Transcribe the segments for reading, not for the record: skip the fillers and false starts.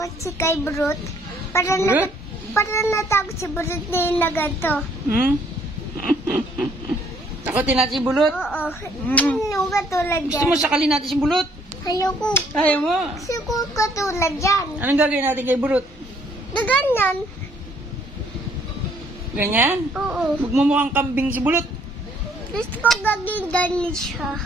natakot si kay Brut. Para natakot si Brut na yung na ganito. Takotin natin si Bulot? Oo. Ano katulad Gusto yan? mo sakalin natin si Bulot? Ayoko. Ayaw mo? Siguro katulad yan. Anong gagawin natin kay Bulot? Na ganyan. Ganyan? Oo. Magmumukhang kambing si Bulot. Gusto ko gagawin ganyan siya.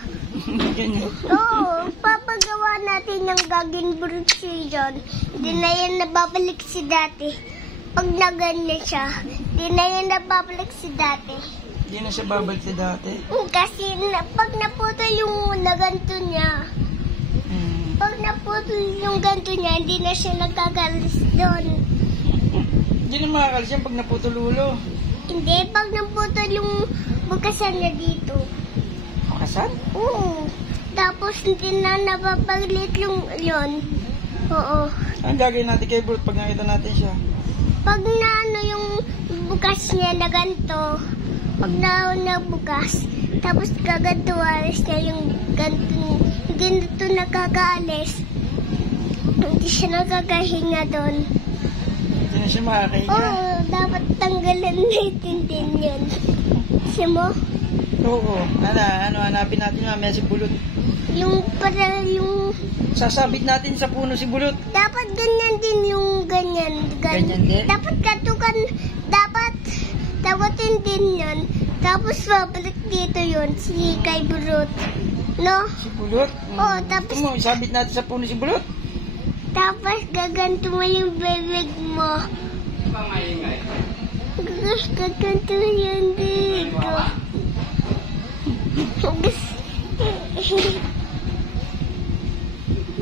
Ganyan. Oo. Papagawa natin ng gagawin Brut siya dyan. Hindi na yan nababalik si dati. Pag naganyan siya, hindi na yan nababalik si dati. Hindi na siya babalik sa dati. Kasi pag naputol yung naganto niya, pag naputol yung ganto niya, hindi na siya nagkagalis doon. Hindi na makakalis yan pag naputol ulo. Hindi, pag naputol yung bukasan niya dito. Bukasan? Oo. Tapos hindi na napapaglit yung yun. Oo. Anong gagawin natin kay Bulot pag nakita natin siya? Pag na ano yung bukas niya na ganito, pag na bukas, tapos gaganto alis niya yung ganito nakakaalis, hindi siya nakakahinga doon. Hindi na siya makakahinga. Oo, dapat tanggalan natin din yun. Kasi mo? Oo. Ano, hanapin natin mamaya si Bulot. Yung para yung... Sasabit natin sa puno si Bulot. Dapat ganyan din yung ganyan. Ganyan din? Dapat katukan, dapat din yun. Tapos babalik dito yun, si kay Brut. No? Si Bulot? Oo, tapos... Gusto mo, isabit natin sa puno si Bulot? Tapos gaganto mo yung bebeg mo. Gaganto yung bebeg ko.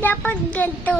Dapat ganito.